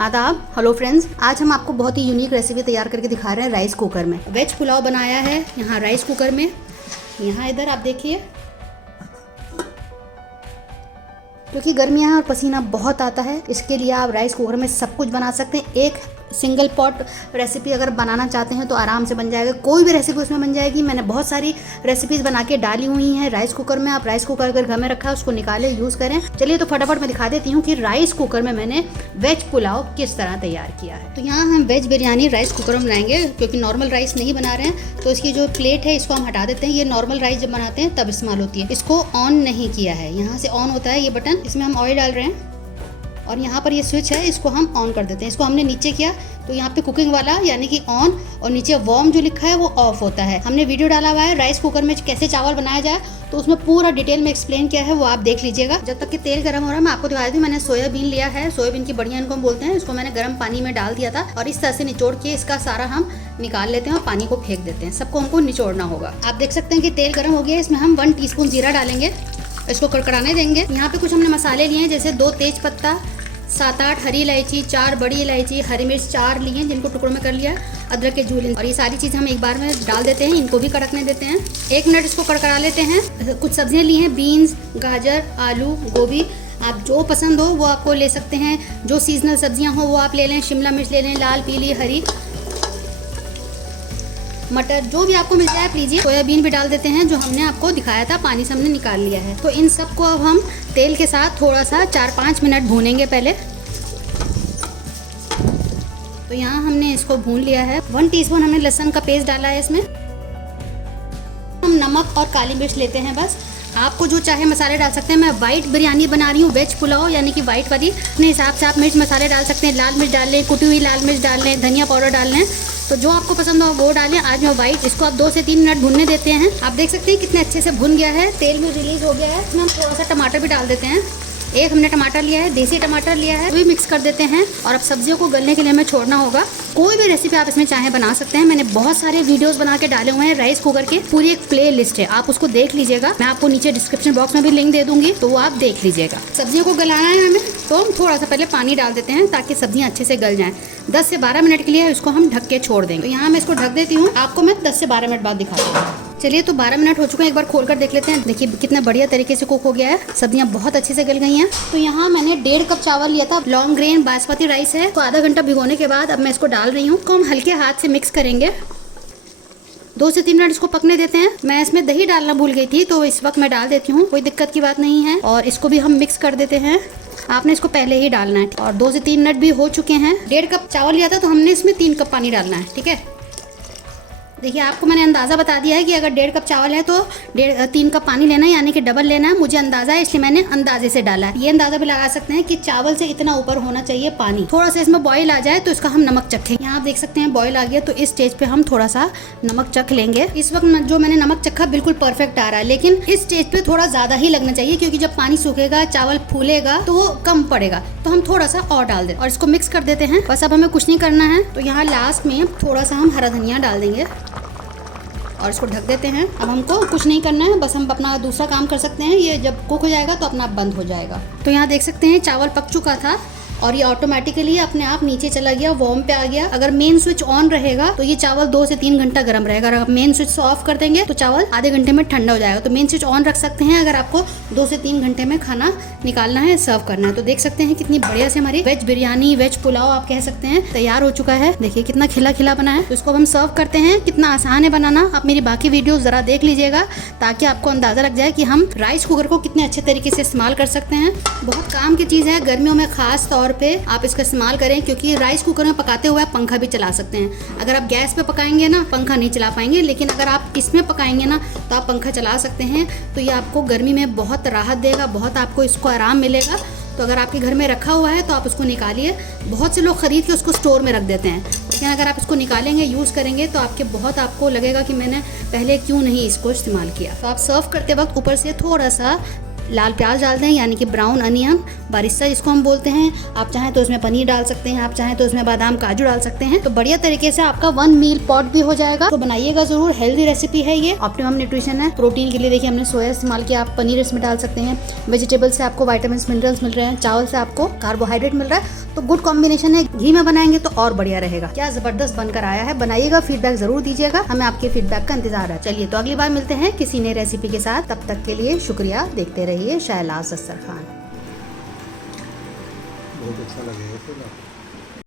आदाब। Hello friends, आज हम आपको बहुत ही यूनिक रेसिपी तैयार करके दिखा रहे हैं राइस कुकर में। वेज पुलाव बनाया है यहाँ राइस कुकर में। यहाँ इधर आप देखिए, क्योंकि गर्मियाँ हैं और पसीना बहुत आता है, इसके लिए आप राइस कुकर में सब कुछ बना सकते हैं। एक सिंगल पॉट रेसिपी अगर बनाना चाहते हैं तो आराम से बन जाएगा, कोई भी रेसिपी उसमें बन जाएगी। मैंने बहुत सारी रेसिपीज़ बना के डाली हुई हैं राइस कुकर में। आप राइस कुकर अगर घर में रखा है उसको निकालें, यूज़ करें। चलिए तो फटाफट मैं दिखा देती हूँ कि राइस कुकर में मैंने वेज पुलाव किस तरह तैयार किया है। तो यहाँ हम वेज बिरयानी राइस कुकर में बनाएंगे, क्योंकि नॉर्मल राइस नहीं बना रहे हैं। तो इसकी जो प्लेट है इसको हम हटा देते हैं। ये नॉर्मल राइस जब बनाते हैं तब इस्तेमाल होती है। इसको ऑन नहीं किया है, यहाँ से ऑन होता है ये बटन, इसमें हम ऑयल डाल रहे हैं और यहाँ पर ये स्विच है, इसको हम ऑन कर देते हैं। इसको हमने नीचे किया तो यहाँ पे कुकिंग वाला यानी कि ऑन और नीचे वार्म जो लिखा है वो ऑफ होता है। हमने वीडियो डाला हुआ है राइस कुकर में कैसे चावल बनाया जाए, तो उसमें पूरा डिटेल में एक्सप्लेन किया है, वो आप देख लीजिएगा। जब तक कि तेल गर्म हो रहा है मैं आपको दिखा देती हूँ। मैंने सोयाबीन लिया है, सोयाबीन की बढ़िया इनको हम बोलते हैं। इसको मैंने गर्म पानी में डाल दिया था और इस तरह से निचोड़ के इसका सारा हम निकाल लेते हैं और पानी को फेंक देते हैं। सबको हमको निचोड़ना होगा। आप देख सकते हैं कि तेल गर्म हो गया। इसमें हम 1 टीस्पून जीरा डालेंगे, इसको कड़कड़ाने देंगे। यहाँ पे कुछ हमने मसाले लिए हैं, जैसे 2 तेज पत्ता, 7-8 हरी इलायची, 4 बड़ी इलायची, हरी मिर्च 4 ली हैं जिनको टुकड़ों में कर लिया, अदरक के जूले, और ये सारी चीज़ हम एक बार में डाल देते हैं। इनको भी कड़कने देते हैं, 1 मिनट इसको कड़कड़ा लेते हैं। कुछ सब्जियां ली हैं, बीन्स, गाजर, आलू, गोभी। आप जो पसंद हो वो आपको ले सकते हैं। जो सीजनल सब्जियां हो वो आप ले लें। शिमला मिर्च ले लें, लाल, पीली, हरी, मटर, जो भी आपको मिल जाए आप लीजिए। सोयाबीन भी डाल देते हैं जो हमने आपको दिखाया था, पानी से हमने निकाल लिया है। तो इन सब को अब हम तेल के साथ थोड़ा सा 4-5 मिनट भूनेंगे पहले। तो यहाँ हमने इसको भून लिया है। 1 टीस्पून हमने लहसुन का पेस्ट डाला है इसमें। हम नमक और काली मिर्च लेते हैं बस। आपको जो चाहे मसाले डाल सकते हैं। मैं वाइट बिरयानी बना रही हूँ, वेज पुलाव यानी कि वाइट वाली। अपने हिसाब से आप मिर्च मसाले डाल सकते हैं। लाल मिर्च डाल लें, कुटी हुई लाल मिर्च डाल लें, धनिया पाउडर डाल लें, तो जो आपको पसंद हो वो डालें। आज मैं वाइट, इसको आप 2 से 3 मिनट भूनने देते हैं। आप देख सकते हैं कितने अच्छे से भुन गया है, तेल भी रिलीज हो गया है। इसमें हम थोड़ा सा टमाटर भी डाल देते हैं। एक हमने टमाटर लिया है, देसी टमाटर लिया है, भी मिक्स कर देते हैं। और अब सब्जियों को गलने के लिए हमें छोड़ना होगा। कोई भी रेसिपी आप इसमें चाहे बना सकते हैं। मैंने बहुत सारे वीडियोस बना के डाले हुए हैं राइस कुकर के, पूरी एक प्ले लिस्ट है, आप उसको देख लीजिएगा। मैं आपको नीचे डिस्क्रिप्शन बॉक्स में भी लिंक दे दूंगी, तो वो आप देख लीजिएगा। सब्जियों को गलाना है हमें, तो हम थोड़ा सा पहले पानी डाल देते हैं ताकि सब्जियां अच्छे से गल जाएं। 10 से 12 मिनट के लिए इसको हम ढक के छोड़ देंगे। तो यहाँ मैं इसको ढक देती हूँ, आपको मैं 10 से 12 मिनट बाद दिखाती हूँ। चलिए तो 12 मिनट हो चुके हैं, एक बार खोल कर देख लेते हैं। देखिए कितना बढ़िया तरीके से कुक हो गया है, सब्जियां बहुत अच्छे से गल गई हैं। तो यहाँ मैंने 1.5 कप चावल लिया था, लॉन्ग ग्रेन बासमती राइस है। तो आधा घंटा भिगोने के बाद अब मैं इसको डाल रही हूँ। तो हम हल्के हाथ से मिक्स करेंगे, 2 से 3 मिनट इसको पकने देते हैं। मैं इसमें दही डालना भूल गई थी, तो इस वक्त मैं डाल देती हूँ, कोई दिक्कत की बात नहीं है। और इसको भी हम मिक्स कर देते हैं। आपने इसको पहले ही डालना है। और 2 से 3 मिनट भी हो चुके हैं। 1.5 कप चावल लिया था तो हमने इसमें 3 कप पानी डालना है, ठीक है। देखिए आपको मैंने अंदाज़ा बता दिया है कि अगर 1.5 कप चावल है तो 3 कप पानी लेना है, यानी कि डबल लेना है। मुझे अंदाज़ा है इसलिए मैंने अंदाजे से डाला है। ये अंदाज़ा भी लगा सकते हैं कि चावल से इतना ऊपर होना चाहिए पानी। थोड़ा सा इसमें बॉईल आ जाए तो इसका हम नमक चखेंगे। यहाँ आप देख सकते हैं बॉईल आ गया, तो इस स्टेज पे हम थोड़ा सा नमक चख लेंगे। इस वक्त जो मैंने नमक चखा बिल्कुल परफेक्ट आ रहा है, लेकिन इस स्टेज पे थोड़ा ज़्यादा ही लगना चाहिए, क्योंकि जब पानी सूखेगा चावल फूलेगा तो वो कम पड़ेगा। तो हम थोड़ा सा और डाल दें और इसको मिक्स कर देते हैं। बस अब हमें कुछ नहीं करना है। तो यहाँ लास्ट में थोड़ा सा हम हरा धनिया डाल देंगे और इसको ढक देते हैं। अब हमको कुछ नहीं करना है, बस हम अपना दूसरा काम कर सकते हैं। ये जब कुक हो जाएगा तो अपना बंद हो जाएगा। तो यहाँ देख सकते हैं चावल पक चुका था और ये ऑटोमेटिकली अपने आप नीचे चला गया, वार्म पे आ गया। अगर मेन स्विच ऑन रहेगा तो ये चावल 2 से 3 घंटा गर्म रहेगा। अगर मेन स्विच से ऑफ कर देंगे तो चावल आधे घंटे में ठंडा हो जाएगा। तो मेन स्विच ऑन रख सकते हैं अगर आपको 2 से 3 घंटे में खाना निकालना है, सर्व करना है। तो देख सकते हैं कितनी बढ़िया से हमारी वेज बिरयानी, वेज पुलाव आप कह सकते हैं, तैयार हो चुका है। देखिए कितना खिला खिला बना है। तो इसको हम सर्व करते हैं। कितना आसान है बनाना। आप मेरी बाकी वीडियो जरा देख लीजिएगा ताकि आपको अंदाजा लग जाए कि हम राइस कुकर को कितने अच्छे तरीके से इस्तेमाल कर सकते हैं। बहुत काम की चीज़ है, गर्मियों में खास तौर पर आप इसका इस्तेमाल करें, क्योंकि राइस कुकर में पकाते हुए आप पंखा भी चला सकते हैं। अगर आप गैस पे पकाएंगे ना, पंखा नहीं चला पाएंगे, लेकिन अगर आप इसमें पकाएंगे ना तो आप पंखा चला सकते हैं। तो ये आपको गर्मी में बहुत राहत देगा, बहुत आपको इसको आराम मिलेगा। तो अगर आपके घर में रखा हुआ है तो आप उसको निकालिए। बहुत से लोग खरीद के उसको स्टोर में रख देते हैं, लेकिन अगर आप इसको निकालेंगे, यूज़ करेंगे तो आपको लगेगा कि मैंने पहले क्यों नहीं इसको इस्तेमाल किया। तो आप सर्व करते वक्त ऊपर से थोड़ा सा लाल प्याज डाल दें, यानी कि ब्राउन अनियन, बारिस्ता जिसको हम बोलते हैं। आप चाहें तो उसमें पनीर डाल सकते हैं, आप चाहें तो उसमें बादाम काजू डाल सकते हैं। तो बढ़िया तरीके से आपका 1 मील पॉट भी हो जाएगा। तो बनाइएगा जरूर, हेल्दी रेसिपी है ये, ऑप्टिमम न्यूट्रिशन है। प्रोटीन के लिए देखिए हमने सोया इस्तेमाल किया, आप पनीर इसमें डाल सकते हैं। वेजिटेबल से आपको विटामिन मिनरल्स मिल रहे हैं, चावल से आपको कार्बोहाइड्रेट मिल रहा है, तो गुड कॉम्बिनेशन है। घी में बनाएंगे तो और बढ़िया रहेगा। क्या जबरदस्त बनकर आया है, बनाइएगा, फीडबैक जरूर दीजिएगा, हमें आपके फीडबैक का इंतजार है। चलिए तो अगली बार मिलते हैं किसी नई रेसिपी के साथ, तब तक के लिए शुक्रिया। देखते रहिए शहलाज दस्तरखान। बहुत अच्छा लगेगा।